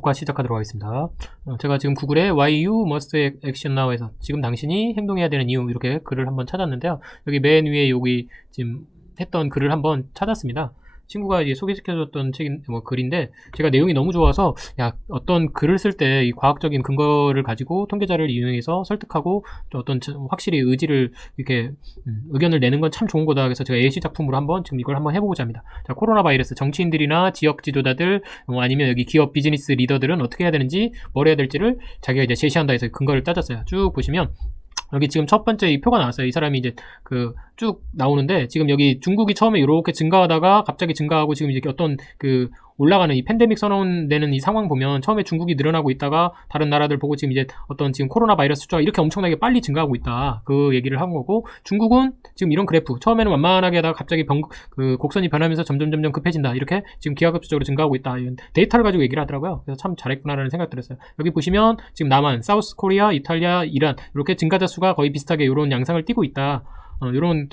녹화 시작하도록 하겠습니다. 제가 지금 구글에 Why you must action now에서 지금 당신이 행동해야 되는 이유 이렇게 글을 한번 찾았는데요. 여기 맨 위에 여기 지금 했던 글을 한번 찾았습니다. 친구가 이제 소개시켜줬던 책인 글인데 제가 내용이 너무 좋아서 어떤 글을 쓸 때 이 과학적인 근거를 가지고 통계자를 이용해서 설득하고 또 어떤 확실히 의지를 이렇게 의견을 내는 건 참 좋은 거다. 그래서 제가 예시 작품으로 한번 지금 이걸 한번 해보고자 합니다. 자, 코로나 바이러스 정치인들이나 지역 지도자들 아니면 여기 기업 비즈니스 리더들은 어떻게 해야 되는지 뭘 해야 될지를 자기가 이제 제시한다 해서 근거를 따졌어요. 쭉 보시면 여기 지금 첫 번째 이 표가 나왔어요. 이 사람이 이제 쭉 나오는데 지금 여기 중국이 처음에 이렇게 증가하다가 갑자기 증가하고 지금 이제 어떤 올라가는 이 팬데믹 선언되는 이 상황 보면 처음에 중국이 늘어나고 있다가 다른 나라들 보고 지금 이제 어떤 지금 코로나 바이러스 숫자가 이렇게 엄청나게 빨리 증가하고 있다. 그 얘기를 한 거고 중국은 지금 이런 그래프 처음에는 완만하게 하다가 갑자기 곡선이 변하면서 점점 급해진다. 이렇게 지금 기하급수적으로 증가하고 있다. 이런 데이터를 가지고 얘기를 하더라고요. 그래서 참 잘했구나라는 생각 들었어요. 여기 보시면 지금 남한, 사우스 코리아, 이탈리아, 이란 이렇게 증가자 수가 거의 비슷하게 이런 양상을 띠고 있다. 이런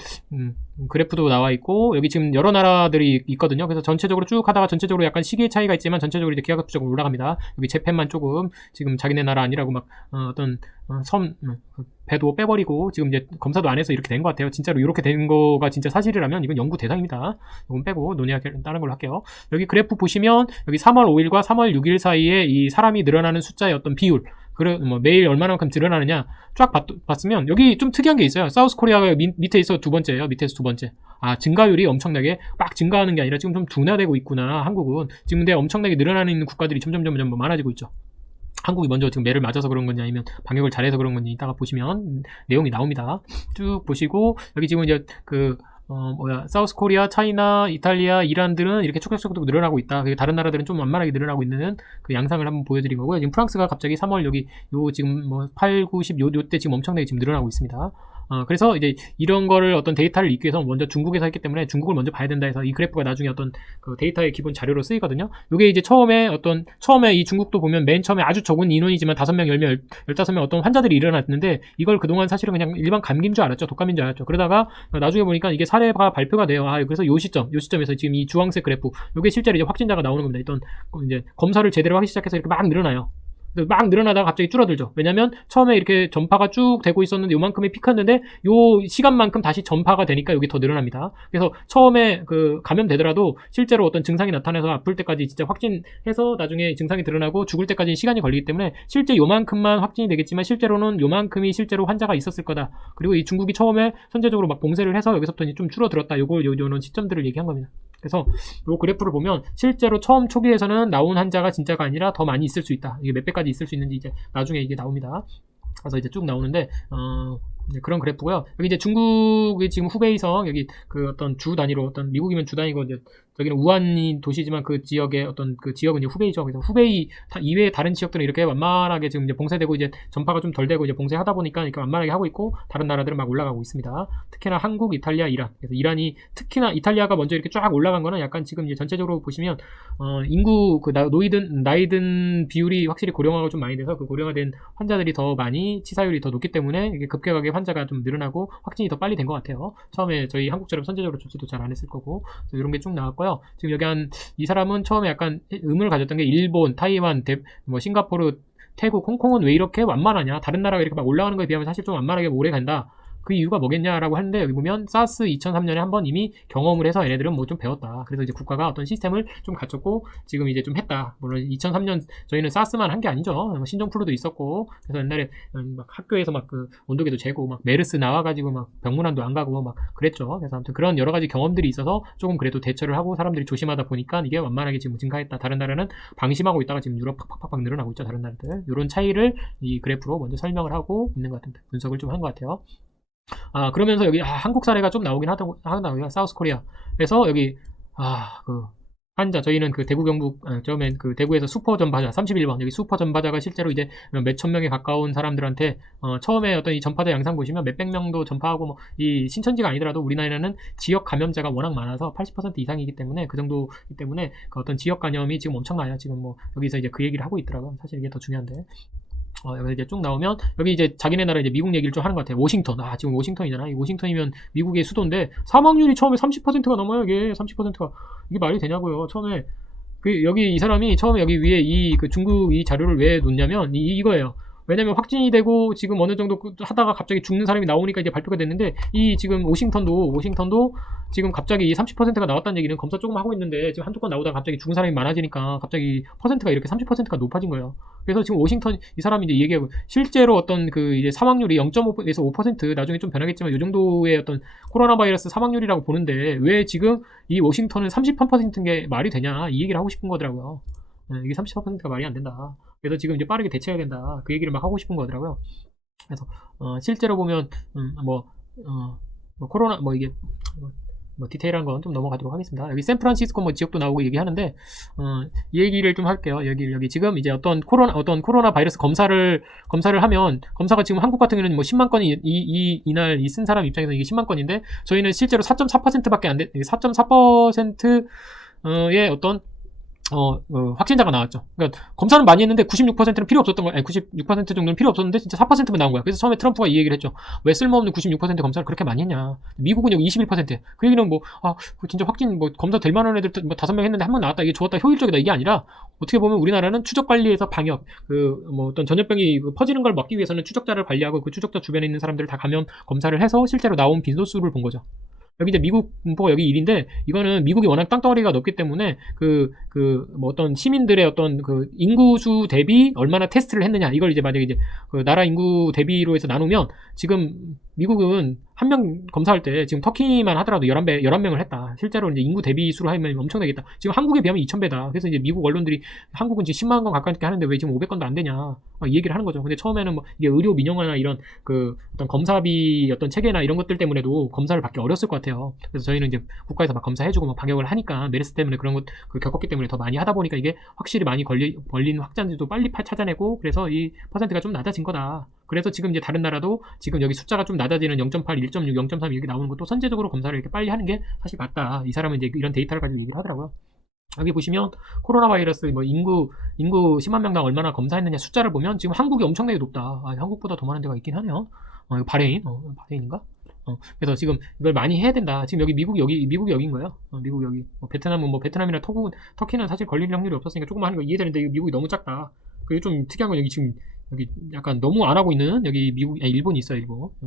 그래프도 나와 있고 여기 지금 여러 나라들이 있거든요. 그래서 전체적으로 쭉 하다가 전체적으로 약간 시기의 차이가 있지만 전체적으로 이제 기하급수적으로 올라갑니다. 여기 재팬만 조금 지금 자기네 나라 아니라고 막 어떤 배도 빼버리고 지금 이제 검사도 안 해서 이렇게 된 것 같아요. 진짜로 이렇게 된 거가 진짜 사실이라면 이건 연구 대상입니다. 이건 빼고 논의하기 다른 걸로 할게요. 여기 그래프 보시면 여기 3월 5일과 3월 6일 사이에 이 사람이 늘어나는 숫자의 어떤 비율 매일 얼마만큼 늘어나느냐 쫙 봤으면 여기 좀 특이한 게 있어요. 사우스 코리아가 밑에서 두 번째예요. 밑에서 두 번째. 증가율이 엄청나게 막 증가하는 게 아니라 지금 좀 둔화되고 있구나. 한국은 지금 근데 엄청나게 늘어나는 있는 국가들이 점점 많아지고 있죠. 한국이 먼저 지금 매를 맞아서 그런 건지 아니면 방역을 잘해서 그런 건지 이따가 보시면 내용이 나옵니다. 쭉 보시고 여기 지금 이제 사우스 코리아, 차이나, 이탈리아, 이란들은 이렇게 쭉쭉 늘어나고 있다. 다른 나라들은 좀 완만하게 늘어나고 있는 그 양상을 한번 보여드린 거고요. 지금 프랑스가 갑자기 3월 여기 지금 8, 9, 10 요때 지금 엄청나게 지금 늘어나고 있습니다. 그래서 이제 이런 거를 어떤 데이터를 읽기 위해서 먼저 중국에서 했기 때문에 중국을 먼저 봐야 된다 해서 이 그래프가 나중에 어떤 데이터의 기본 자료로 쓰이거든요. 요게 이제 처음에 이 중국도 보면 맨 처음에 아주 적은 인원이지만 5명, 10명, 15명 어떤 환자들이 일어났는데 이걸 그동안 사실은 그냥 일반 감기인 줄 알았죠. 독감인 줄 알았죠. 그러다가 나중에 보니까 이게 사례가 발표가 돼요. 그래서 요 시점에서 지금 이 주황색 그래프 요게 실제로 이제 확진자가 나오는 겁니다. 이제 검사를 제대로 하기 시작해서 이렇게 막 늘어나요. 막 늘어나다가 갑자기 줄어들죠. 왜냐면 처음에 이렇게 전파가 쭉 되고 있었는데 요만큼이 피크였는데 요 시간만큼 다시 전파가 되니까 여기 더 늘어납니다. 그래서 처음에 감염되더라도 실제로 어떤 증상이 나타나서 아플 때까지 진짜 확진해서 나중에 증상이 드러나고 죽을 때까지 시간이 걸리기 때문에 실제 요만큼만 확진이 되겠지만 실제로는 요만큼이 실제로 환자가 있었을 거다. 그리고 이 중국이 처음에 선제적으로 막 봉쇄를 해서 여기서부터 좀 줄어들었다. 요런 시점들을 얘기한 겁니다. 그래서 요 그래프를 보면 실제로 처음 초기에서는 나온 환자가 진짜가 아니라 더 많이 있을 수 있다. 이게 몇 배까지 있을 수 있는지 이제 나중에 이게 나옵니다. 그래서 이제 쭉 나오는데 그런 그래프고요. 여기 이제 중국의 지금 후베이성 여기 어떤 주 단위로 어떤 미국이면 주 단위고 이제 여기는 우한이 도시지만 그 지역의 어떤 지역은 이제 후베이죠. 그래서 후베이 이외의 다른 지역들은 이렇게 완만하게 지금 이제 봉쇄되고 이제 전파가 좀 덜 되고 이제 봉쇄하다 보니까 이렇게 완만하게 하고 있고 다른 나라들은 막 올라가고 있습니다. 특히나 한국, 이탈리아, 이란. 그래서 이란이 특히나 이탈리아가 먼저 이렇게 쫙 올라간 거는 약간 지금 이제 전체적으로 보시면 인구 나이 든 비율이 확실히 고령화가 좀 많이 돼서 고령화된 환자들이 더 많이 치사율이 더 높기 때문에 이게 급격하게 환자가 좀 늘어나고 확진이 더 빨리 된 것 같아요. 처음에 저희 한국처럼 선제적으로 조치도 잘 안 했을 거고 이런 게 쭉 나왔고요. 지금 여기 이 사람은 처음에 약간 의문을 가졌던 게 일본, 타이완, 싱가포르, 태국, 홍콩은 왜 이렇게 완만하냐? 다른 나라가 이렇게 막 올라가는 거에 비하면 사실 좀 완만하게 오래 간다. 그 이유가 뭐겠냐라고 하는데 여기 보면 사스 2003년에 한번 이미 경험을 해서 얘네들은 뭐 좀 배웠다. 그래서 이제 국가가 어떤 시스템을 좀 갖췄고 지금 이제 좀 했다. 물론 2003년 저희는 사스만 한 게 아니죠. 신종플루도 있었고 그래서 옛날에 막 학교에서 막 온도계도 재고 막 메르스 나와가지고 막 병문안도 안 가고 막 그랬죠. 그래서 아무튼 그런 여러 가지 경험들이 있어서 조금 그래도 대처를 하고 사람들이 조심하다 보니까 이게 완만하게 지금 증가했다. 다른 나라는 방심하고 있다가 지금 유럽 팍팍팍 늘어나고 있죠. 다른 나라들. 이런 차이를 이 그래프로 먼저 설명을 하고 있는 것 같은데 분석을 좀 한 것 같아요. 그러면서 여기 한국 사례가 좀 나오긴 하더라고요. 사우스 코리아. 그래서 여기 환자 저희는 대구 경북 처음엔 대구에서 슈퍼 전파자 31번 여기 슈퍼 전파자가 실제로 이제 몇천 명에 가까운 사람들한테 처음에 어떤 이 전파자 양상 보시면 몇백 명도 전파하고 이 신천지가 아니더라도 우리나라는 지역 감염자가 워낙 많아서 80% 이상이기 때문에 그 정도이기 때문에 어떤 지역 감염이 지금 엄청나요. 지금 여기서 이제 그 얘기를 하고 있더라고요. 사실 이게 더 중요한데. 여기 이제 쭉 나오면 여기 이제 자기네 나라 이제 미국 얘기를 좀 하는 것 같아요. 워싱턴. 지금 워싱턴이잖아. 이 워싱턴이면 미국의 수도인데 사망률이 처음에 30%가 넘어요. 이게 30%가 이게 말이 되냐고요. 처음에 여기 이 사람이 처음에 여기 위에 그 중국 이 자료를 왜 놓냐면 이거예요. 왜냐면 확진이 되고 지금 어느 정도 하다가 갑자기 죽는 사람이 나오니까 이제 발표가 됐는데, 지금 워싱턴도 지금 갑자기 30%가 나왔다는 얘기는 검사 조금 하고 있는데 지금 한두 건 나오다가 갑자기 죽은 사람이 많아지니까 갑자기 퍼센트가 이렇게 30%가 높아진 거예요. 그래서 지금 워싱턴 이 사람이 이제 얘기하고, 실제로 어떤 이제 사망률이 0.5에서 5% 나중에 좀 변하겠지만 이 정도의 어떤 코로나 바이러스 사망률이라고 보는데, 왜 지금 이 워싱턴은 33%인 게 말이 되냐, 이 얘기를 하고 싶은 거더라고요. 이게 34%가 말이 안 된다. 그래서 지금 이제 빠르게 대처해야 된다. 그 얘기를 막 하고 싶은 거더라고요. 그래서 실제로 보면 코로나 이게 디테일한 건 좀 넘어가도록 하겠습니다. 여기 샌프란시스코 지역도 나오고 얘기하는데, 이 얘기를 좀 할게요. 여기 지금 이제 어떤 코로나 바이러스 검사를 하면, 검사가 지금 한국 같은 경우는 10만 건이 이날 쓴 사람 입장에서 이게 10만 건인데, 저희는 실제로 4.4%밖에 안 돼, 4.4%의 어떤 확진자가 나왔죠. 그러니까 검사는 많이 했는데 96%는 필요 없었던 거야. 96% 정도는 필요 없었는데 진짜 4%만 나온 거야. 그래서 처음에 트럼프가 이 얘기를 했죠. 왜 쓸모없는 96% 검사를 그렇게 많이 했냐. 미국은 여기 21%. 그 얘기는 진짜 확진 검사 될 만한 애들 5명 했는데 한 명 나왔다. 이게 좋았다. 효율적이다. 이게 아니라, 어떻게 보면 우리나라는 추적 관리에서 방역, 어떤 전염병이 퍼지는 걸 막기 위해서는 추적자를 관리하고 그 추적자 주변에 있는 사람들을 다 감염 검사를 해서 실제로 나온 빈소수를 본 거죠. 여기 이제 미국 분포가 여기 1인데, 이거는 미국이 워낙 땅덩어리가 넓기 때문에 어떤 시민들의 어떤 인구수 대비 얼마나 테스트를 했느냐, 이걸 이제 만약에 이제 나라 인구 대비로 해서 나누면, 지금 미국은 한 명 검사할 때 지금 터키만 하더라도 11명을 했다. 실제로 이제 인구 대비수로 하면 엄청나겠다. 지금 한국에 비하면 2000배다. 그래서 이제 미국 언론들이 한국은 지금 10만 건 가까이 하는데 왜 지금 500건도 안 되냐, 이 얘기를 하는 거죠. 근데 처음에는 이게 의료 민영화나 이런 어떤 검사비 어떤 체계나 이런 것들 때문에도 검사를 받기 어렸을 것 같아요. 그래서 저희는 이제 국가에서 막 검사해주고 방역을 하니까, 메르스 때문에 그런 것 겪었기 때문에 더 많이 하다 보니까 이게 확실히 많이 걸린 확진자도 빨리 찾아내고, 그래서 이 퍼센트가 좀 낮아진 거다. 그래서 지금 이제 다른 나라도 지금 여기 숫자가 좀 낮아지는 0.8, 1.6, 0.3 이렇게 나오는 것도 선제적으로 검사를 이렇게 빨리 하는 게 사실 맞다. 이 사람은 이제 이런 데이터를 가지고 얘기를 하더라고요. 여기 보시면 코로나 바이러스 인구 10만 명당 얼마나 검사했느냐 숫자를 보면 지금 한국이 엄청나게 높다. 한국보다 더 많은 데가 있긴 하네요. 이거 바레인인가? 그래서 지금 이걸 많이 해야 된다. 지금 여기 미국이 여기인 거예요. 미국 여기. 베트남은 베트남이나 터키는 사실 걸릴 확률이 없었으니까 조금 하는 거 이해되는데, 미국이 너무 작다. 그리고 좀 특이한 건 여기 약간 너무 안 하고 있는, 여기 일본이 있어요.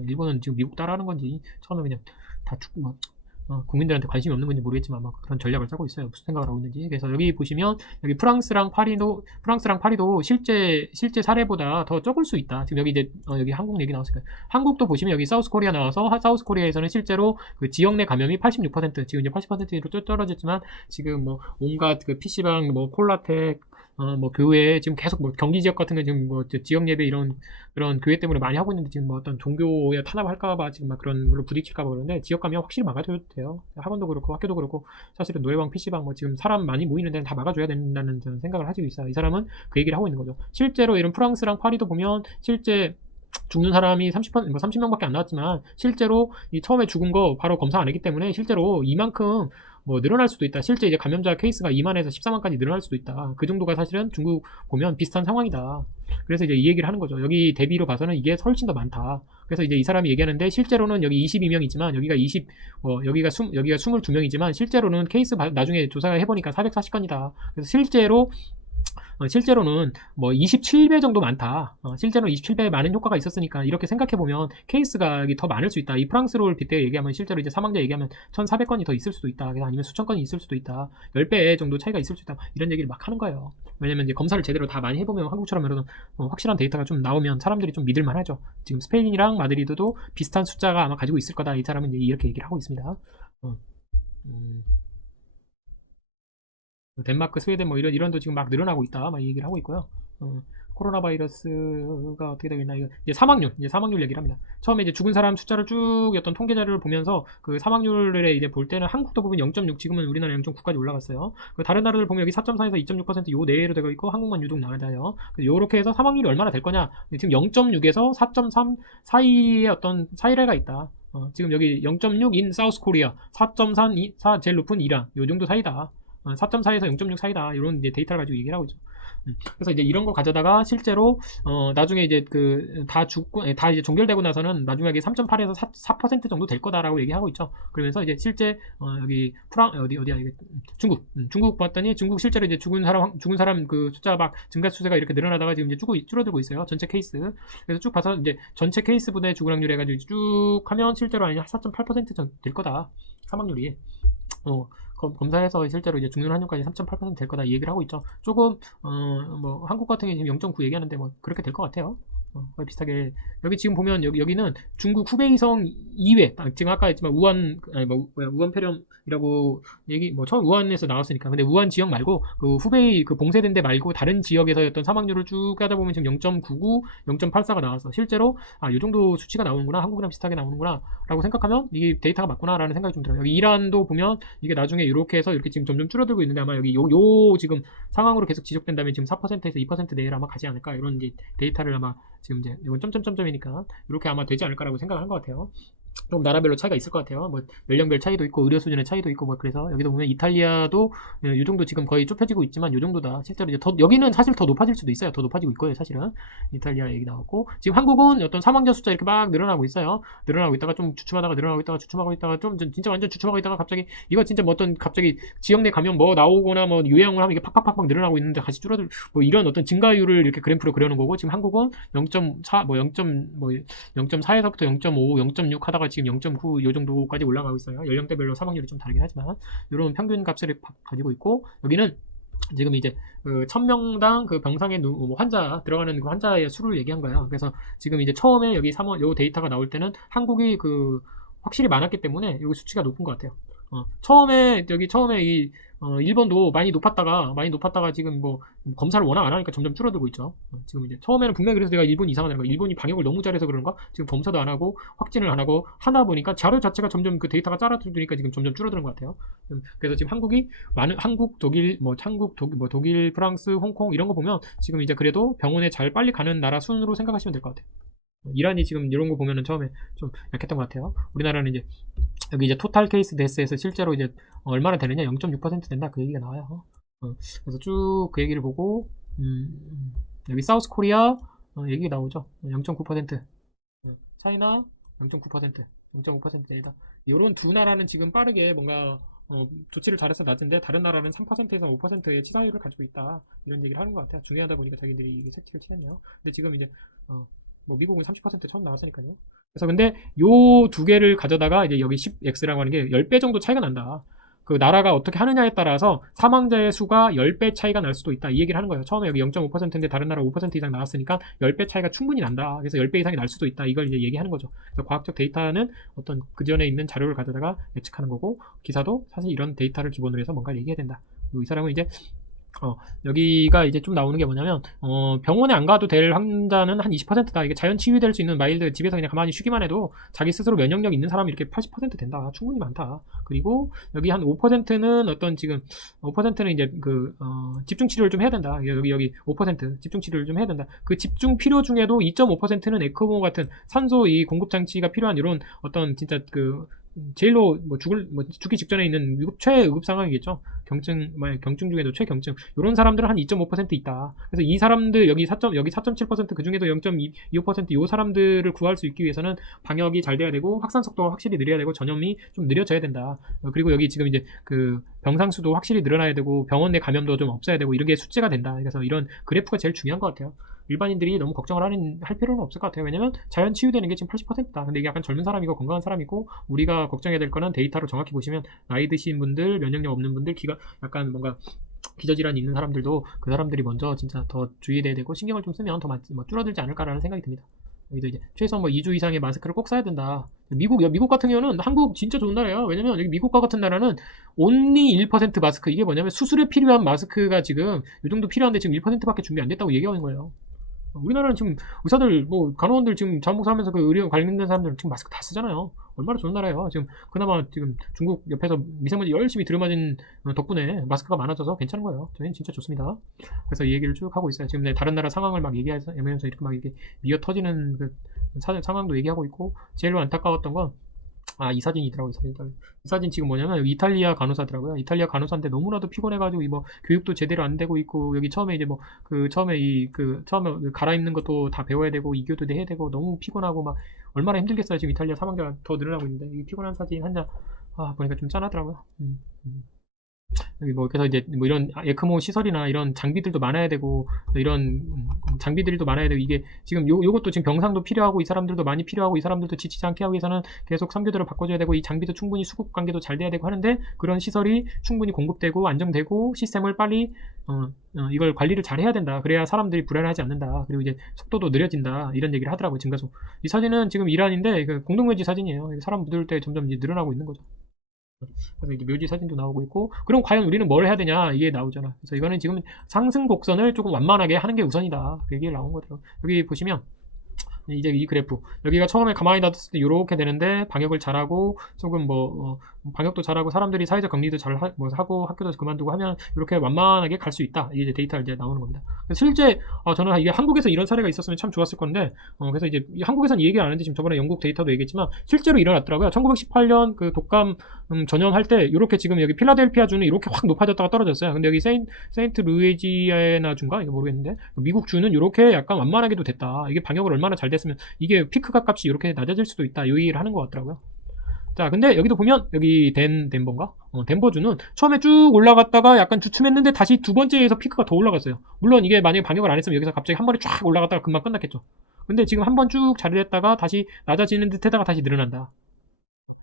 일본은 지금 미국 따라하는 건지 처음에 그냥 다 죽고 국민들한테 관심이 없는 건지 모르겠지만 그런 전략을 짜고 있어요. 무슨 생각을 하고 있는지. 그래서 여기 보시면 여기 프랑스랑 파리도 실제 사례보다 더 적을 수 있다. 지금 여기 이제 여기 한국 얘기 나왔을까요? 한국도 보시면 여기 사우스 코리아 나와서, 사우스 코리아에서는 실제로 지역 내 감염이 86%, 지금 이제 80%로 떨어졌지만, 지금 온갖 PC방, 콜라텍, 교회, 지금 계속 경기 지역 같은 거 지금 지역 예배 그런 교회 때문에 많이 하고 있는데, 지금 어떤 종교에 탄압할까봐 지금 그런 걸로 부딪힐까봐 그러는데, 지역 감염 확실히 막아줘야 돼요. 학원도 그렇고 학교도 그렇고, 사실은 노래방, PC방 지금 사람 많이 모이는 데는 다 막아줘야 된다는 저는 생각을 하고 있어요. 이 사람은 그 얘기를 하고 있는 거죠. 실제로 이런 프랑스랑 파리도 보면 실제 죽는 사람이 30명밖에 안 나왔지만, 실제로 처음에 죽은 거 바로 검사 안 했기 때문에 실제로 이만큼 늘어날 수도 있다. 실제 이제 감염자 케이스가 2만에서 14만까지 늘어날 수도 있다. 그 정도가 사실은 중국 보면 비슷한 상황이다. 그래서 이제 이 얘기를 하는 거죠. 여기 대비로 봐서는 이게 훨씬 더 많다. 그래서 이제 이 사람이 얘기하는데, 실제로는 여기 22명이지만 여기가 여기가 22명이지만 실제로는 케이스 나중에 조사해보니까 440건이다. 그래서 실제로는 27배 정도 많다. 실제로는 27배 많은 효과가 있었으니까, 이렇게 생각해보면 케이스가 더 많을 수 있다. 이 프랑스를 빗대 얘기하면 실제로 이제 사망자 얘기하면 1,400건이 더 있을 수도 있다. 아니면 수천 건이 있을 수도 있다. 10배 정도 차이가 있을 수 있다. 이런 얘기를 막 하는 거예요. 왜냐면 이제 검사를 제대로 다 많이 해보면 한국처럼 여러 확실한 데이터가 좀 나오면 사람들이 좀 믿을만 하죠. 지금 스페인이랑 마드리드도 비슷한 숫자가 아마 가지고 있을 거다. 이 사람은 이렇게 얘기를 하고 있습니다. 덴마크, 스웨덴 이런도 지금 막 늘어나고 있다. 이 얘기를 하고 있고요. 코로나 바이러스가 어떻게 되고 있나, 이제 사망률 얘기를 합니다. 처음에 이제 죽은 사람 숫자를 쭉 어떤 통계 자료를 보면서 그 사망률에 이제 볼 때는 한국도 보면 0.6, 지금은 우리나라 0.9까지 올라갔어요. 다른 나라들 보면 여기 4.4에서 2.6% 요 내외로 되고 있고, 한국만 유독 낮아요. 요렇게 해서 사망률이 얼마나 될 거냐, 지금 0.6에서 4.3 사이에 어떤 사이래가 있다. 지금 여기 0.6 인 사우스 코리아, 4.4 제일 높은 이란, 요 정도 사이다. 4.4에서 0.6 사이다. 이런 이제 데이터를 가지고 얘기를 하고 있죠. 그래서 이제 이런 거 가져다가 실제로 나중에 이제 다 이제 종결되고 나서는 나중에 여기 3.8에서 4% 정도 될 거다라고 얘기하고 있죠. 그러면서 이제 실제 여기 어디야 이게 중국 봤더니 중국 실제로 이제 죽은 사람 그 숫자 막 증가 추세가 이렇게 늘어나다가 지금 이제 줄어들고 있어요. 전체 케이스. 그래서 쭉 봐서 이제 전체 케이스 분의 죽은 확률 해가지고 쭉 하면 실제로 아니 4.8% 될 거다. 사망률이. 검사해서 실제로 이제 죽는 환율까지 3.8% 될 거다 이 얘기를 하고 있죠. 조금 뭐 한국 같은 경우에 지금 0.9 얘기하는데 뭐 그렇게 될 것 같아요. 거의 비슷하게 여기 지금 보면 여기는 중국 후베이성 이외 지금 아까 했지만 우한폐렴이라고 얘기 처음 우한에서 나왔으니까 근데 우한 지역 말고 그 후베이 그 봉쇄된 데 말고 다른 지역에서였던 사망률을 쭉 가다 보면 지금 0.99, 0.84가 나왔어. 실제로 이 정도 수치가 나오는구나 한국이랑 비슷하게 나오는구나 라고 생각하면 이게 데이터가 맞구나 라는 생각이 좀 들어요. 여기 이란도 보면 이게 나중에 이렇게 해서 이렇게 지금 점점 줄어들고 있는데 아마 여기 요 지금 상황으로 계속 지속된다면 지금 4%에서 2% 내일 아마 가지 않을까 이런 이제 데이터를 아마 지금 이제 이건 점점점점이니까 이렇게 아마 되지 않을까라고 생각을 한 것 같아요. 좀 나라별로 차이가 있을 것 같아요. 뭐 연령별 차이도 있고 의료 수준의 차이도 있고 뭐 그래서 여기도 보면 이탈리아도 이 정도 지금 거의 좁혀지고 있지만 이 정도다. 실제로 이제 여기는 사실 더 높아질 수도 있어요. 더 높아지고 있고요. 사실은 이탈리아 얘기 나왔고 지금 한국은 어떤 사망자 숫자 이렇게 막 늘어나고 있어요. 늘어나고 있다가 좀 주춤하다가 늘어나고 있다가 주춤하고 있다가 좀 진짜 완전 주춤하고 있다가 갑자기 이거 진짜 뭐 어떤 갑자기 지역 내 감염 뭐 나오거나 뭐 유행을 하면 이게 팍팍팍팍 늘어나고 있는데 다시 줄어들 뭐 이런 어떤 증가율을 이렇게 그래프로 그려놓은 거고 지금 한국은 0.4 뭐 0.4에서부터 0.5, 0.6 하다가 지금 0.9 요 정도까지 올라가고 있어요. 연령대별로 사망률이 좀 다르긴 하지만 이런 평균 값을 가지고 있고 여기는 지금 이제 1000명당 그 병상에 환자 들어가는 그 환자의 수를 얘기한 거예요. 그래서 지금 이제 처음에 여기 3월 요 데이터가 나올 때는 한국이 그 확실히 많았기 때문에 여기 수치가 높은 것 같아요. 처음에 이 일본도 많이 높았다가 지금 뭐 검사를 워낙 안 하니까 점점 줄어들고 있죠. 지금 이제 처음에는 분명히 그래서 내가 일본이 이상하다는 거야. 일본이 방역을 너무 잘해서 그런가? 지금 검사도 안 하고 확진을 안 하고 하다 보니까 자료 자체가 점점 그 데이터가 짜라들으니까 지금 점점 줄어드는 것 같아요. 그래서 지금 한국, 독일, 프랑스, 홍콩 이런 거 보면 지금 이제 그래도 병원에 잘 빨리 가는 나라 순으로 생각하시면 될 것 같아요. 이란이 지금 이런 거 보면은 처음에 좀 약했던 것 같아요. 우리나라는 이제 여기 이제 토탈 케이스 데스에서 실제로 이제 얼마나 되느냐 0.6% 된다 그 얘기가 나와요. 그래서 쭉 그 얘기를 보고 여기 사우스 코리아 얘기가 나오죠. 0.9% 차이나 0.9% 내리다. 이런 두 나라는 지금 빠르게 뭔가 조치를 잘해서 낮은데 다른 나라는 3%에서 5%의 치사율을 가지고 있다 이런 얘기를 하는 것 같아요. 중요하다 보니까 자기들이 이게 색책을 취했네요. 근데 지금 이제 뭐 미국은 30% 처음 나왔으니까요. 그래서 근데 요 두 개를 가져다가 이제 여기 10x라고 하는 게 10배 정도 차이가 난다. 그 나라가 어떻게 하느냐에 따라서 사망자의 수가 10배 차이가 날 수도 있다. 이 얘기를 하는 거예요. 처음에 여기 0.5%인데 다른 나라 5% 이상 나왔으니까 10배 차이가 충분히 난다. 그래서 10배 이상이 날 수도 있다. 이걸 이제 얘기하는 거죠. 그래서 과학적 데이터는 어떤 그 전에 있는 자료를 가져다가 예측하는 거고 기사도 사실 이런 데이터를 기본으로 해서 뭔가 얘기해야 된다. 이 사람은 이제 여기가 이제 좀 나오는 게 뭐냐면 병원에 안 가도 될 환자는 한 20%다. 이게 자연 치유될 수 있는 마일드 집에서 그냥 가만히 쉬기만 해도 자기 스스로 면역력 있는 사람이 이렇게 80% 된다. 충분히 많다. 그리고 여기 한 5%는 어떤 지금 5%는 이제 그 집중 치료를 좀 해야 된다. 여기 5% 집중 치료를 좀 해야 된다. 그 집중 필요 중에도 2.5%는 에크모 같은 산소 이 공급 장치가 필요한 이런 어떤 진짜 그 제일로 죽기 직전에 있는 최의급 상황이겠죠. 경증 중에도 최경증 이런 사람들은 한 2.5% 있다. 그래서 이 사람들 여기 4.7% 그 중에도 0.25% 이 사람들을 구할 수 있기 위해서는 방역이 잘 돼야 되고 확산 속도가 확실히 느려야 되고 전염이 좀 느려져야 된다. 그리고 여기 지금 이제 그 병상 수도 확실히 늘어나야 되고 병원 내 감염도 좀 없어야 되고 이런 게 숙제가 된다. 그래서 이런 그래프가 제일 중요한 것 같아요. 일반인들이 너무 걱정을 할 필요는 없을 것 같아요. 왜냐면 자연 치유되는 게 지금 80%다. 근데 이게 약간 젊은 사람이고 건강한 사람이고 우리가 걱정해야 될 거는 데이터로 정확히 보시면 나이 드신 분들, 면역력 없는 분들, 약간 뭔가 기저질환이 있는 사람들도 그 사람들이 먼저 진짜 더 주의해야 되고 신경을 좀 쓰면 더 줄어들지 않을까라는 생각이 듭니다. 여기도 이제 최소한 2주 이상의 마스크를 꼭 써야 된다. 미국 같은 경우는 한국 진짜 좋은 나라예요. 왜냐면 여기 미국과 같은 나라는 only 1% 마스크 이게 뭐냐면 수술에 필요한 마스크가 지금 이 정도 필요한데 지금 1%밖에 준비 안 됐다고 얘기하는 거예요. 우리나라는 지금 의사들 간호원들 지금 자원봉사하면서 그 의료 관련된 사람들 지금 마스크 다 쓰잖아요. 얼마나 좋은 나라예요. 지금 그나마 지금 중국 옆에서 미세먼지 열심히 들여맞은 덕분에 마스크가 많아져서 괜찮은 거예요. 저희는 진짜 좋습니다. 그래서 이 얘기를 쭉 하고 있어요. 지금 다른 나라 상황을 막 얘기하면서 이렇게 막 이렇게 미어 터지는 그 상황도 얘기하고 있고 제일 안타까웠던 건 아, 이 사진이더라고요, 이 사진 지금 뭐냐면, 여기 이탈리아 간호사더라고요. 이탈리아 간호사인데 너무나도 피곤해가지고, 뭐, 교육도 제대로 안 되고 있고, 여기 처음에 이제 뭐, 처음에 갈아입는 것도 다 배워야 되고, 이교도 해야 되고, 너무 피곤하고, 막, 얼마나 힘들겠어요. 지금 이탈리아 사망자가 더 늘어나고 있는데, 이 피곤한 사진 한 장, 아, 보니까 좀 짠하더라고요. 여기 뭐 그래서 이제 뭐 이런 에크모 시설이나 이런 장비들도 많아야 되고 이런 장비들도 많아야 되고 이게 지금 요것도 지금 병상도 필요하고 이 사람들도 많이 필요하고 이 사람들도 지치지 않게 하기 위해서는 계속 선교들을 바꿔줘야 되고 이 장비도 충분히 수급 관계도 잘 돼야 되고 하는데 그런 시설이 충분히 공급되고 안정되고 시스템을 빨리 이걸 관리를 잘 해야 된다. 그래야 사람들이 불안하지 않는다. 그리고 이제 속도도 느려진다. 이런 얘기를 하더라고요. 증가속. 이 사진은 지금 이란인데 그 공동묘지 사진이에요. 사람 묻을 때 점점 이제 늘어나고 있는 거죠. 그래서 이게 묘지 사진도 나오고 있고 그럼 과연 우리는 뭘 해야 되냐 이게 나오잖아. 그래서 이거는 지금 상승 곡선을 조금 완만하게 하는 게 우선이다. 그 얘기가 나온 거죠. 여기 보시면 이제 이 그래프 여기가 처음에 가만히 놔뒀을 때 이렇게 되는데 방역을 잘하고 조금 방역도 잘하고 사람들이 사회적 격리도 잘 하고 학교도 그만두고 하면 이렇게 완만하게 갈 수 있다. 이게 이제 데이터가 이제 나오는 겁니다. 실제 저는 이게 한국에서 이런 사례가 있었으면 참 좋았을 건데 그래서 이제 한국에서는 이 얘기를 안 했는데 지금 저번에 영국 데이터도 얘기했지만 실제로 일어났더라고요. 1918년 그 독감 전염할 때 이렇게 지금 여기 필라델피아 주는 이렇게 확 높아졌다가 떨어졌어요. 근데 여기 세인트 루이지애나 주인가 이거 모르겠는데 미국 주는 이렇게 약간 완만하게도 됐다. 이게 방역을 얼마나 잘 됐으면 이게 피크가 값이 이렇게 낮아질 수도 있다. 이 얘기를 하는 것 같더라고요. 자, 근데 여기도 보면 여기 덴버인가? 덴버주는 처음에 쭉 올라갔다가 약간 주춤했는데 다시 두 번째에서 피크가 더 올라갔어요. 물론 이게 만약에 방역을 안 했으면 여기서 갑자기 한 번에 쫙 올라갔다가 금방 끝났겠죠. 근데 지금 한 번 쭉 자리했다가 다시 낮아지는 듯에다가 다시 늘어난다.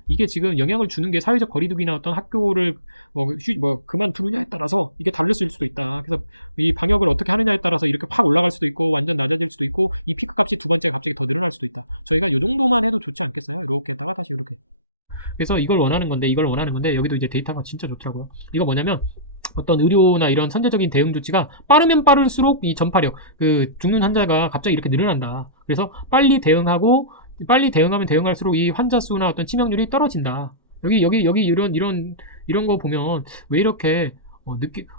이게 지금 영향을 주는 게 사회적 거리두기나 어떤 학교를 그걸 기울이다가서 이게 달라질 수도 있다. 그래서 이게 방역을 어떻게 하느냐에 따라서 이렇게 확 올라갈 수도 있고 완전 낮아질 수도 있고 이 피크 값이 두 번째 갑자기 더 내려갈 수도 있다. 저희가 요 정도만 하면 좋지 않겠어요? 그렇게 해주세요. 그래서 이걸 원하는 건데 여기도 이제 데이터가 진짜 좋더라고요. 이거 뭐냐면 어떤 의료나 이런 선제적인 대응 조치가 빠르면 빠를수록 이 전파력, 그 죽는 환자가 갑자기 이렇게 늘어난다. 그래서 빨리 대응하면 대응할수록 이 환자 수나 어떤 치명률이 떨어진다. 여기 이런 거 보면 왜 이렇게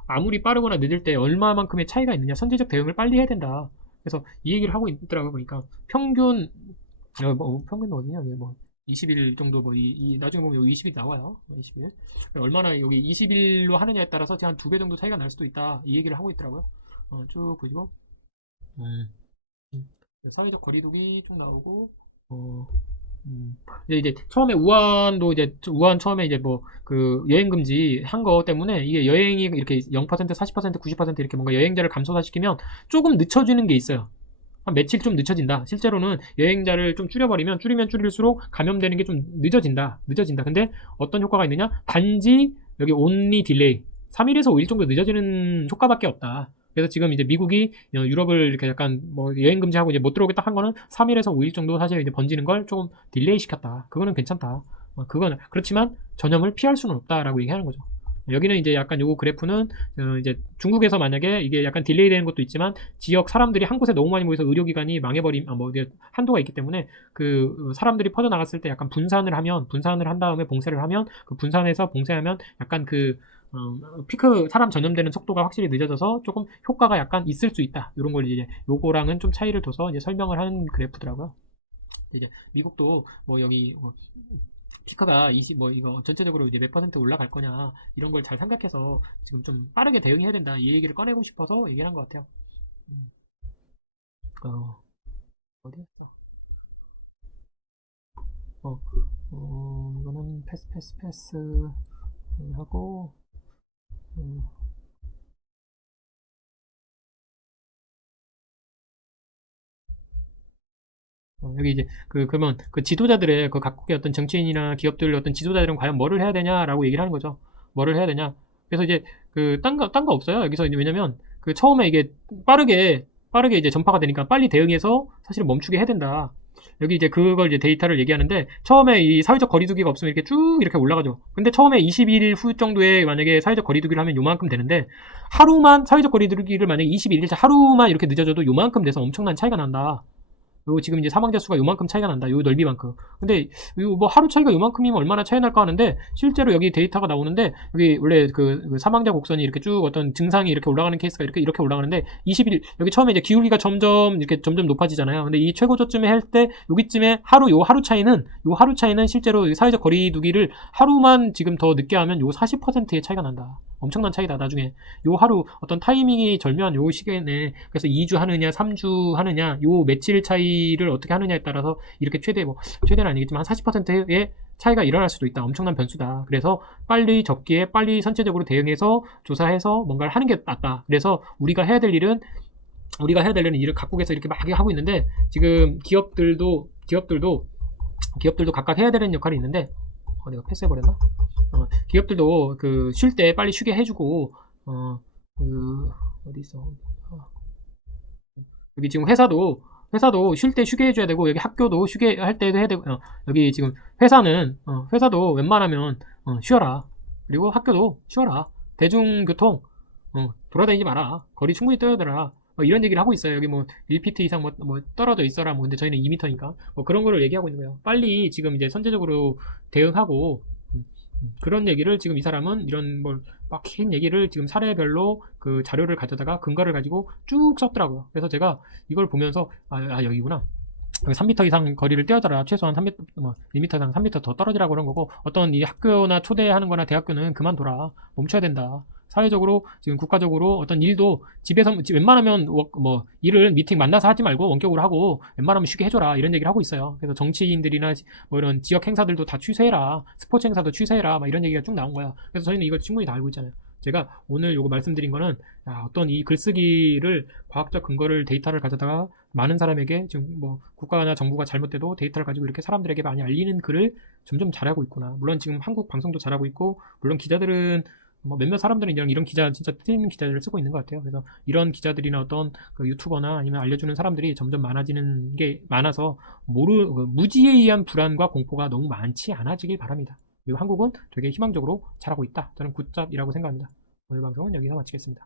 아무리 빠르거나 늦을 때 얼마만큼의 차이가 있느냐. 선제적 대응을 빨리 해야 된다. 그래서 이 얘기를 하고 있더라고요. 보니까 평균 어디냐? 뭐 20일 정도 나중에 보면 여기 20일 나와요. 20일. 얼마나 여기 20일로 하느냐에 따라서 한 2배 정도 차이가 날 수도 있다. 이 얘기를 하고 있더라고요. 쭉 보시고. 사회적 거리두기 쭉 나오고 이제 처음에 우한 처음에 이제 그 여행 금지 한 거 때문에 이게 여행이 이렇게 0%, 40%, 90% 이렇게 뭔가 여행자를 감소시키면 조금 늦춰지는 게 있어요. 한 며칠 좀 늦춰진다. 실제로는 여행자를 좀 줄이면 줄일수록 감염되는 게 좀 늦어진다. 근데 어떤 효과가 있느냐? 단지 여기 only delay 3일에서 5일 정도 늦어지는 효과밖에 없다. 그래서 지금 이제 미국이 유럽을 이렇게 약간 여행 금지하고 이제 못 들어오겠다 한 거는 3일에서 5일 정도 사실 이제 번지는 걸 조금 딜레이 시켰다. 그거는 괜찮다. 그건 그렇지만 전염을 피할 수는 없다라고 얘기하는 거죠. 여기는 이제 약간 요거 그래프는 이제 중국에서 만약에 이게 약간 딜레이 되는 것도 있지만 지역 사람들이 한 곳에 너무 많이 모여서 의료기관이 망해버림 한도가 있기 때문에 그 사람들이 퍼져나갔을 때 약간 분산을 한 다음에 봉쇄를 하면 그 분산해서 봉쇄하면 약간 피크 사람 전염되는 속도가 확실히 늦어져서 조금 효과가 약간 있을 수 있다. 이런 걸 이제 요거랑은 좀 차이를 둬서 이제 설명을 하는 그래프더라고요. 이제 미국도 여기 피크가 이거 전체적으로 이제 몇 %% 올라갈 거냐 이런 걸 잘 생각해서 지금 좀 빠르게 대응해야 된다 이 얘기를 꺼내고 싶어서 얘기를 한 것 같아요. 어디였어? 이거는 패스 하고 여기 이제 그러면 그 지도자들의 그 각국의 어떤 정치인이나 기업들 어떤 지도자들은 과연 뭐를 해야 되냐라고 얘기를 하는 거죠. 뭐를 해야 되냐. 그래서 이제 딴 거 없어요. 여기서 이제 왜냐면 처음에 이게 빠르게 이제 전파가 되니까 빨리 대응해서 사실은 멈추게 해야 된다. 여기 이제 그걸 이제 데이터를 얘기하는데 처음에 이 사회적 거리두기가 없으면 이렇게 쭉 이렇게 올라가죠. 근데 처음에 21일 후 정도에 만약에 사회적 거리두기를 하면 요만큼 되는데 하루만 사회적 거리두기를 만약에 21일차 하루만 이렇게 늦어져도 요만큼 돼서 엄청난 차이가 난다. 요 지금 이제 사망자 수가 요만큼 차이가 난다. 요 넓이만큼. 근데 요 뭐 하루 차이가 요만큼이면 얼마나 차이 날까 하는데 실제로 여기 데이터가 나오는데 여기 원래 그 사망자 곡선이 이렇게 쭉 어떤 증상이 이렇게 올라가는 케이스가 이렇게 올라가는데 20일 여기 처음에 이제 기울기가 점점 높아지잖아요. 근데 이 최고조쯤에 할 때 여기쯤에 요 하루 차이는 실제로 사회적 거리두기를 하루만 지금 더 늦게 하면 요 40%의 차이가 난다. 엄청난 차이다. 나중에 요 하루 어떤 타이밍이 절묘한 요 시기에 그래서 2주 하느냐 3주 하느냐 요 며칠 차이를 어떻게 하느냐에 따라서 이렇게 최대는 아니겠지만 한 40%의 차이가 일어날 수도 있다. 엄청난 변수다. 그래서 빨리 접기에 빨리 선체적으로 대응해서 조사해서 뭔가를 하는 게 낫다. 그래서 우리가 해야 될 일은 일을 각국에서 이렇게 막 하고 있는데 지금 기업들도 각각 해야 되는 역할이 있는데 내가 패스해버렸나? 기업들도 그 쉴 때 빨리 쉬게 해주고 어디 있어? 여기 지금 회사도 쉴 때 쉬게 해줘야 되고 여기 학교도 쉬게 할 때도 해야 되고 여기 지금 회사도 웬만하면 쉬어라. 그리고 학교도 쉬어라. 대중교통 돌아다니지 마라. 거리 충분히 뛰어들어라. 이런 얘기를 하고 있어요. 여기 뭐 1피트 이상 뭐 떨어져 있어라. 뭐 근데 저희는 2m니까 뭐 그런 거를 얘기하고 있는 거예요. 빨리 지금 이제 선제적으로 대응하고 그런 얘기를 지금 이 사람은 이런 막 긴 얘기를 지금 사례별로 그 자료를 가져다가 근거를 가지고 쭉 썼더라고요. 그래서 제가 이걸 보면서 여기구나. 3m 이상 거리를 뛰어들어라. 최소한 3m, 2m 이상 3m 더 떨어지라고 그런 거고 어떤 이 학교나 초대하는 거나 대학교는 그만둬라. 멈춰야 된다. 사회적으로 지금 국가적으로 어떤 일도 집에서 웬만하면 일을 미팅 만나서 하지 말고 원격으로 하고 웬만하면 쉬게 해줘라 이런 얘기를 하고 있어요. 그래서 정치인들이나 뭐 이런 지역 행사들도 다 취소해라. 스포츠 행사도 취소해라. 막 이런 얘기가 쭉 나온 거야. 그래서 저희는 이걸 충분히 다 알고 있잖아요. 제가 오늘 요거 말씀드린 거는 어떤 이 글쓰기를 과학적 근거를 데이터를 가져다가 많은 사람에게 지금 뭐 국가나 정부가 잘못돼도 데이터를 가지고 이렇게 사람들에게 많이 알리는 글을 점점 잘하고 있구나. 물론 지금 한국 방송도 잘하고 있고 물론 기자들은 몇몇 사람들은 이런 기자 진짜 틀린 기자들을 쓰고 있는 것 같아요. 그래서 이런 기자들이나 어떤 그 유튜버나 아니면 알려주는 사람들이 점점 많아지는 게 많아서 무지에 의한 불안과 공포가 너무 많지 않아지길 바랍니다. 그리고 한국은 되게 희망적으로 잘하고 있다. 저는 굿잡이라고 생각합니다. 오늘 방송은 여기서 마치겠습니다.